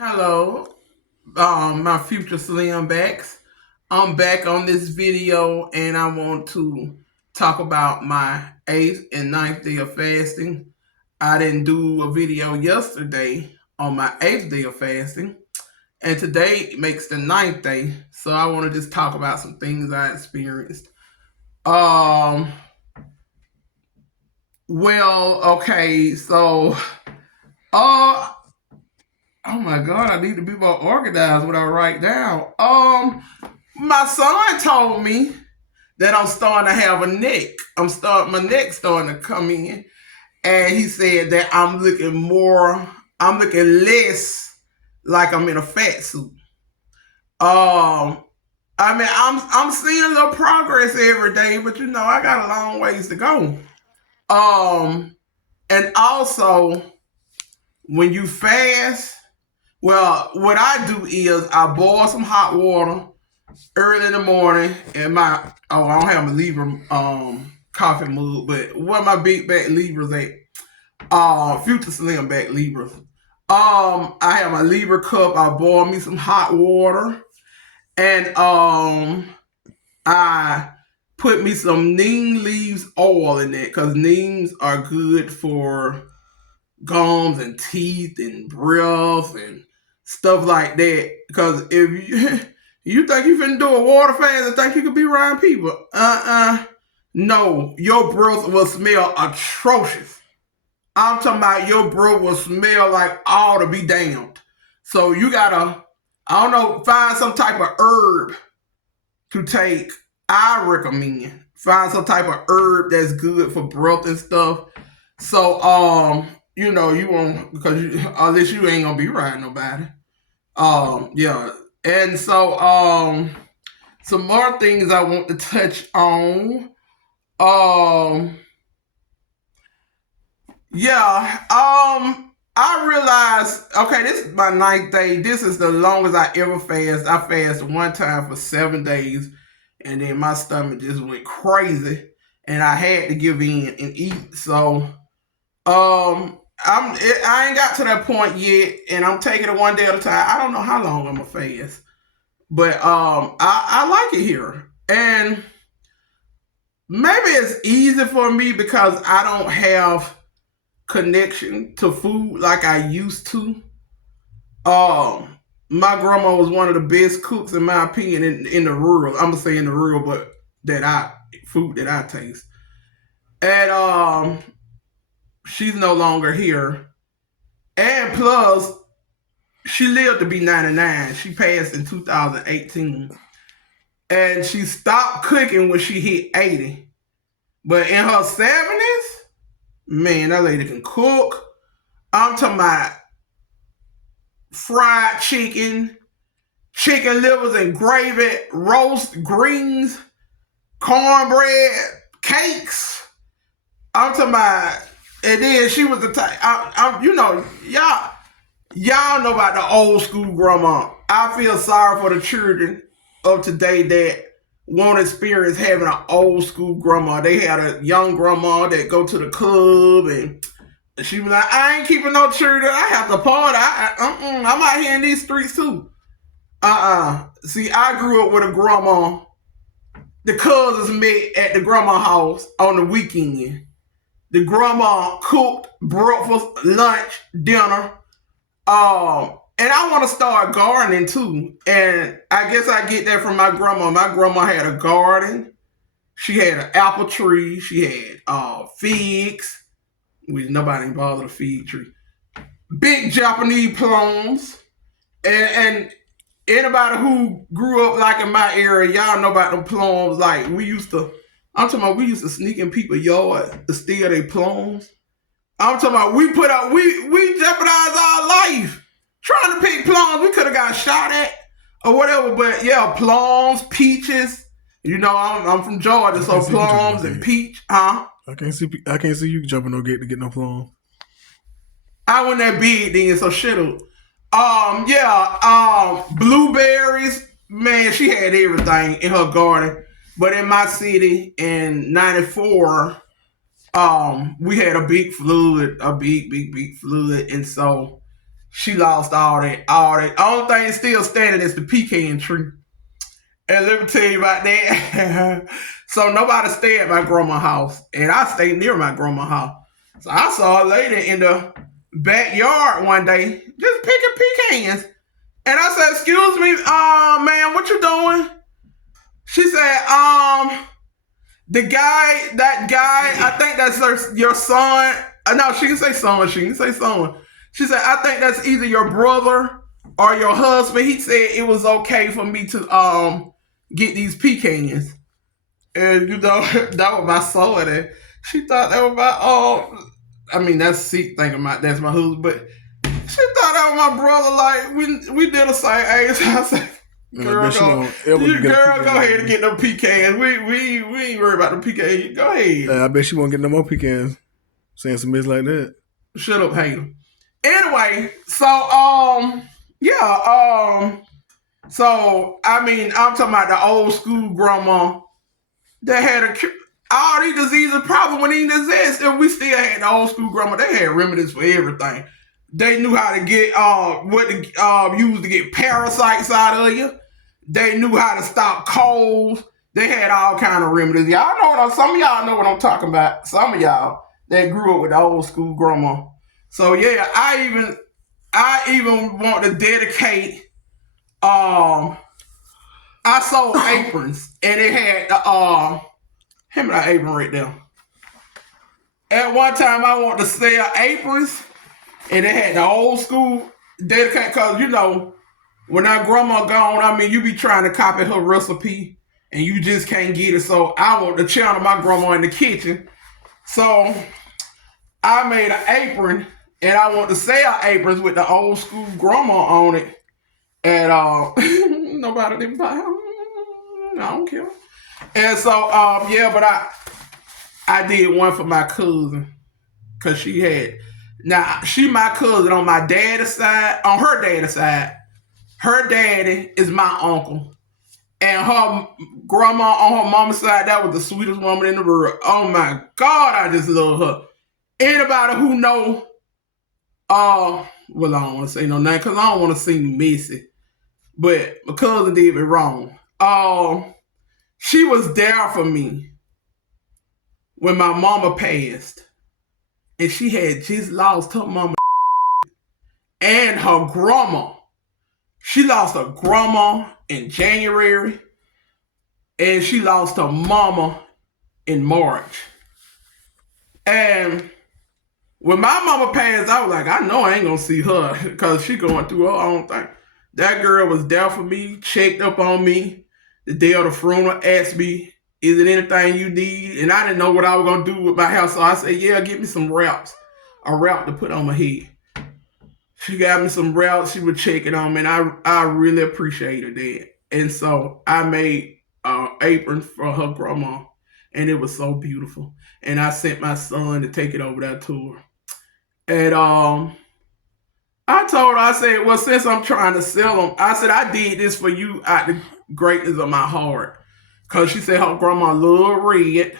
Hello, my future slim backs. I'm back on this video and I want to talk about my 8th and ninth day of fasting. I didn't do a video yesterday on my 8th day of fasting, and today makes the ninth day. So I want to just talk about some things I experienced. Um, okay, so, uh, oh my God, I need to be more organized what I write down. My son told me that I'm starting to have a neck. My neck starting to come in. And he said that I'm looking less like I'm in a fat suit. Um, I'm seeing a little progress every day, but I got a long ways to go. Um, and also when you fast, well, what I do is I boil some hot water early in the morning, and I don't have my Libra coffee mug, but where my big back Libras at? Future slim back Libras. I have my Libra cup. I boil me some hot water, and I put me some neem leaves oil in it because neems are good for gums and teeth and breath and stuff like that. Because if you you think you finna do a water fast and think you could be around people, no, your breath will smell atrocious. I'm talking about your breath will smell like all to be damned. So you gotta, I don't know, find some type of herb to take. I recommend find some type of herb that's good for breath and stuff. So you won't because unless you ain't gonna be riding nobody. Yeah. And so some more things I want to touch on. Um yeah, I realized, okay, this is my ninth day. This is the longest I ever fast. I fasted one time for 7 days, and then my stomach just went crazy, and I had to give in and eat. So, I ain't got to that point yet, and I'm taking it one day at a time. I don't know how long I'm gonna fast, but I like it here, and maybe it's easy for me because I don't have connection to food like I used to. My grandma was one of the best cooks in my opinion in the rural. I'm gonna say in the rural, but that I food that I taste. And she's no longer here. And plus, she lived to be 99. She passed in 2018. And she stopped cooking when she hit 80. But in her 70s, man, that lady can cook. I'm talking about fried chicken, chicken livers and gravy, roast greens, cornbread, cakes. I'm talking about, and then she was the type. Y'all know about the old school grandma. I feel sorry for the children of today that won't experience having an old school grandma. They had a young grandma that go to the club and she was like, I ain't keeping no children. I have to party. I'm out here in these streets too. See, I grew up with a grandma. The cousins met at the grandma house on the weekend. The grandma cooked breakfast, lunch, dinner. And I want to start gardening too. And I guess I get that from my grandma. My grandma had a garden. She had an apple tree. She had figs, which nobody ain't bothered a fig tree. Big Japanese plums. And anybody who grew up like in my area, y'all know about them plums. Like I'm talking about we used to sneak in people's yard to steal their plums. I'm talking about we jeopardized our life trying to pick plums. We could have got shot at or whatever. But yeah, plums, peaches. I'm from Georgia, so plums and peach, huh? I can't see you jumping no gate to get no plum. I wasn't that big then, so shut up. Blueberries. Man, she had everything in her garden. But in my city in '94, we had a big flood, a big flood, and so she lost all that. Only thing still standing is the pecan tree. And let me tell you about that. So nobody stayed at my grandma's house, and I stayed near my grandma's house. So I saw a lady in the backyard one day just picking pecans. And I said, "Excuse me, ma'am, what you doing?" She said, that guy, I think that's your son. No, she didn't say son, she didn't say son. She said, "I think that's either your brother or your husband. He said it was okay for me to get these pecans." And that was my soul in it. She thought that was that's thinking about that's my husband, but she thought that was my brother. Like we did the same age. I said, "Girl, go ahead and get them pecans. We ain't worried about the pecans. Go ahead." I bet she won't get no more pecans. Saying some mess like that. Shut up, hater. Anyway, so I'm talking about the old school grandma that had all these diseases probably when even exist, and we still had the old school grandma. They had remedies for everything. They knew how to get what to use to get parasites out of you. They knew how to stop colds. They had all kind of remedies. Some of y'all know what I'm talking about. Some of y'all that grew up with the old school grandma. So yeah, I even want to dedicate. I sold aprons, and it had him that apron right there. At one time, I wanted to sell aprons, and it had the old school dedicate. Cause when our grandma gone, you be trying to copy her recipe, and you just can't get it. So I want to channel my grandma in the kitchen. So I made an apron, and I want to sell aprons with the old school grandma on it. And nobody didn't buy them. I don't care. And so but I did one for my cousin, cause she my cousin on my daddy's side. On her daddy's side, her daddy is my uncle, and her grandma on her mama's side, that was the sweetest woman in the world. Oh my God, I just love her. Anybody who know, I don't want to say no name because I don't want to seem messy, but my cousin did me wrong. She was there for me when my mama passed, and she had just lost her mama and her grandma. She lost her grandma in January, and she lost her mama in March. And when my mama passed, I was like, I know I ain't gonna see her because she going through her own thing. That girl was there for me, checked up on me. The day of the funeral, asked me, "Is it anything you need?" And I didn't know what I was gonna do with my house, so I said, "Yeah, get me some wraps, a wrap to put on my head." She got me some wraps. She was checking on me, and I really appreciated that. And so I made an apron for her grandma, and it was so beautiful. And I sent my son to take it over there to her. And I told her, I said, "Well, since I'm trying to sell them," I said, "I did this for you out the greatness of my heart." Because she said her grandma loved red.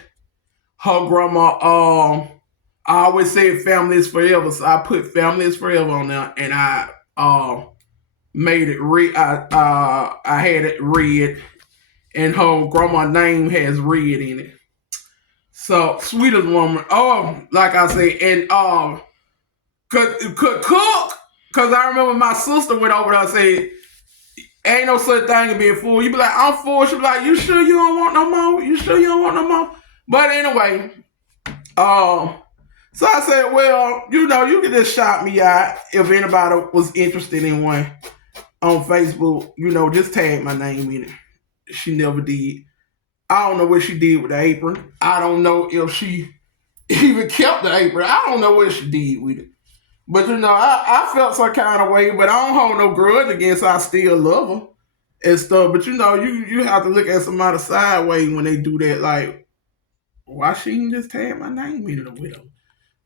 Her grandma, I always said family is forever. So I put family is forever on there, and I made it red. I had it red, and her grandma's name has red in it. So, sweetest woman. Like I said, and could cook. Because I remember my sister went over there and said, "Ain't no such thing as being full." You be like, "I'm full." She be like, "You sure you don't want no more? You sure you don't want no more?" But anyway, so I said, "Well, you can just shout me out if anybody was interested in one on Facebook. Just tag my name in it." She never did. I don't know what she did with the apron. I don't know if she even kept the apron. I don't know what she did with it. But I felt some kind of way, but I don't hold no grudge against her. I still love her and stuff. But you have to look at somebody sideways when they do that. Like, why she didn't just tag my name in it with them?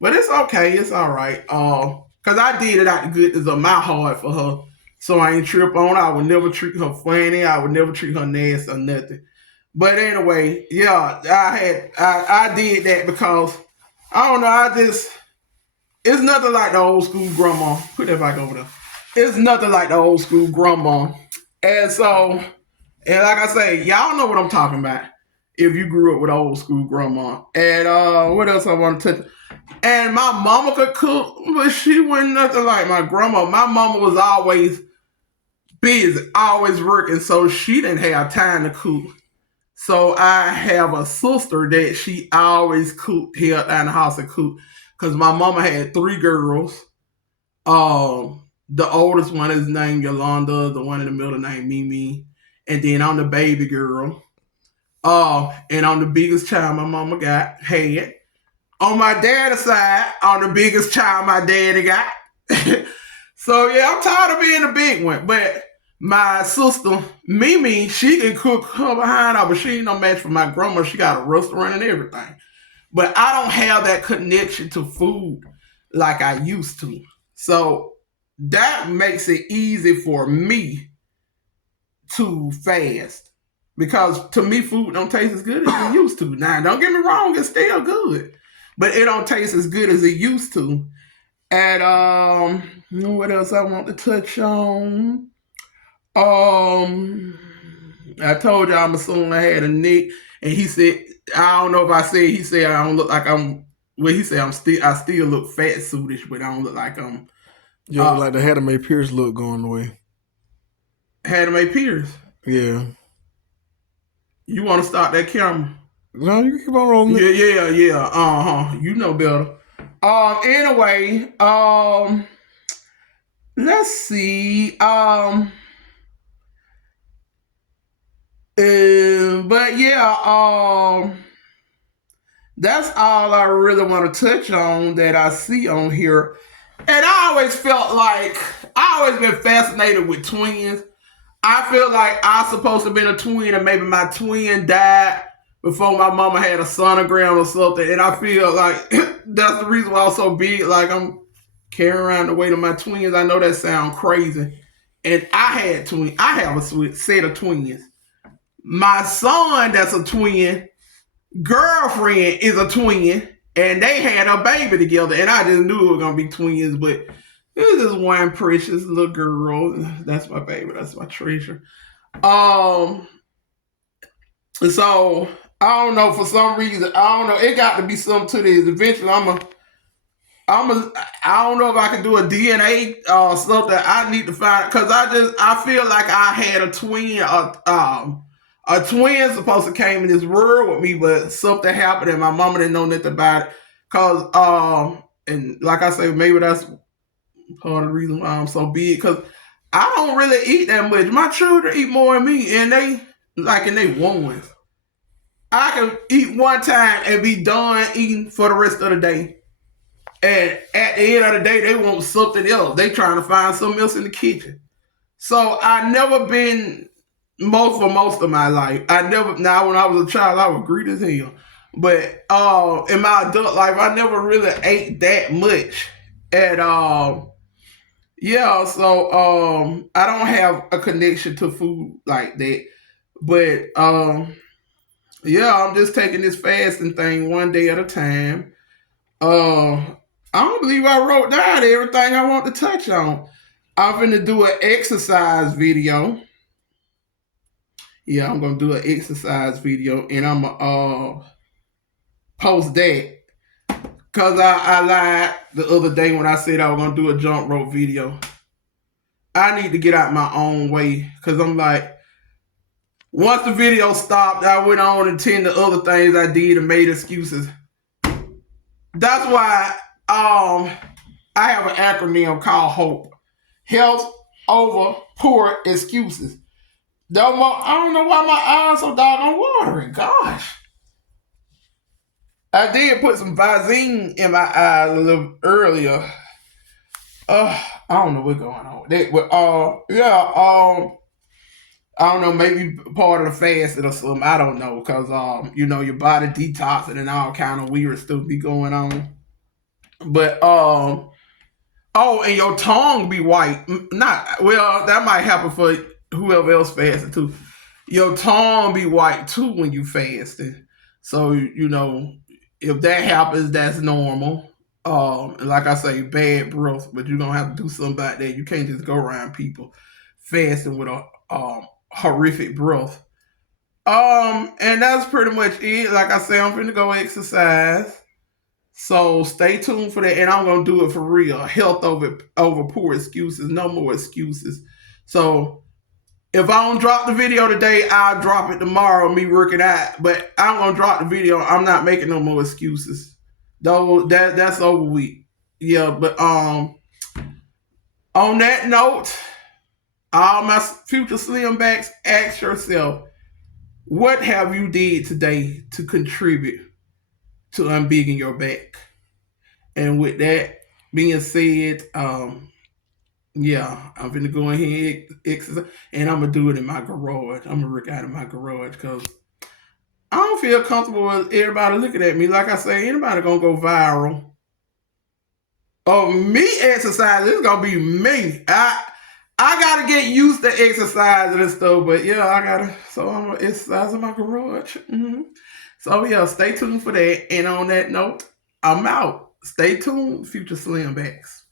But it's okay. It's all right. Cause I did it out the goodness of my heart for her, so I ain't trip on her. I would never treat her funny. I would never treat her nasty or nothing. But anyway, yeah, I did that because I don't know. It's nothing like the old school grandma. Put that back over there. It's nothing like the old school grandma. And so, and like I say, y'all know what I'm talking about. If you grew up with old school grandma. And what else I want to touch? And my mama could cook, but she wasn't nothing like my grandma. My mama was always busy, always working, so she didn't have time to cook. So I have a sister that she always cooked here down the house and cooked. Cause my mama had three girls. The oldest one is named Yolanda. The one in the middle named Mimi. And then I'm the baby girl. And I'm the biggest child my mama had. On my dad's side, I'm the biggest child my daddy got. So yeah, I'm tired of being the big one. But my sister, Mimi, she can cook her behind her, but she ain't no match for my grandma. She got a restaurant and everything. But I don't have that connection to food like I used to. So that makes it easy for me to fast. Because to me, food don't taste as good as it used to. Now, don't get me wrong, it's still good. But it don't taste as good as it used to. And what else I want to touch on? I told y'all I'm assuming I had a nick, and he said, I don't know if I said, he said I don't look like I'm. Well, he said I still look fat suitish, but I don't look like I'm. You look like the Hattie Mae Pierce look going away. Hattie Mae Pierce. Yeah. You want to start that camera? No, you keep on rolling. Yeah. You know better. Anyway, let's see. But yeah, that's all I really want to touch on that I see on here. And I always felt like I always been fascinated with twins. I feel like I supposed to have been a twin, and maybe my twin died before my mama had a sonogram or something. And I feel like that's the reason why I'm so big. Like I'm carrying around the weight of my twins. I know that sounds crazy. And I had twins. I have a set of twins. My son, that's a twin, girlfriend is a twin, and they had a baby together. And I just knew it was gonna be twins, but it was just one precious little girl. That's my baby. That's my treasure. So I don't know, for some reason, I don't know. It got to be something to this. Eventually, I don't know if I can do a DNA or something. I need to find, because I feel like I had a twin. A twin supposed to came in this world with me, but something happened and my mama didn't know nothing about it. Cause and like I say, maybe that's part of the reason why I'm so big. Cause I don't really eat that much. My children eat more than me, and they ones. I can eat one time and be done eating for the rest of the day. And at the end of the day, they want something else. They trying to find something else in the kitchen. So I never been for most of my life. Now when I was a child, I was greedy as hell. But in my adult life, I never really ate that much. And yeah, so I don't have a connection to food like that. But yeah, I'm just taking this fasting thing one day at a time. I don't believe I wrote down everything I want to touch on. I'm finna do an exercise video. Yeah, I'm gonna do an exercise video, and I'm gonna post that. Cause I lied the other day when I said I was gonna do a jump rope video. I need to get out my own way, cause I'm like, once the video stopped, I went on and tend to other things I did and made excuses. That's why I have an acronym called HOPE. Health over poor excuses. I don't know why my eyes so doggone watering. Gosh. I did put some Visine in my eyes a little earlier. I don't know what's going on. I don't know, maybe part of the fasting or something. I don't know, because your body detoxing and all kind of weird stuff be going on. But and your tongue be white. That might happen for whoever else fasting too. Your tongue be white too when you fasting. So if that happens, that's normal. And like I say, bad breath, but you're gonna have to do something about that. You can't just go around people fasting with a horrific breath. And that's pretty much it. Like I say, I'm finna go exercise. So stay tuned for that, and I'm gonna do it for real. Health over poor excuses. No more excuses. So if I don't drop the video today, I'll drop it tomorrow. Me working out, but I'm gonna drop the video. I'm not making no more excuses. Though that's over with. Yeah, but on that note, all my future slim backs, ask yourself, what have you did today to contribute to unbigging your back? And with that being said, yeah, I'm gonna go ahead exercise, and I'm gonna do it in my garage. I'm gonna work out in my garage because I don't feel comfortable with everybody looking at me. Like I say, anybody gonna go viral. Oh, me exercising, it's gonna be me. I gotta get used to exercising and stuff, but yeah, I gotta. So I'm gonna exercise in my garage. So yeah, stay tuned for that. And on that note, I'm out. Stay tuned, future slim backs.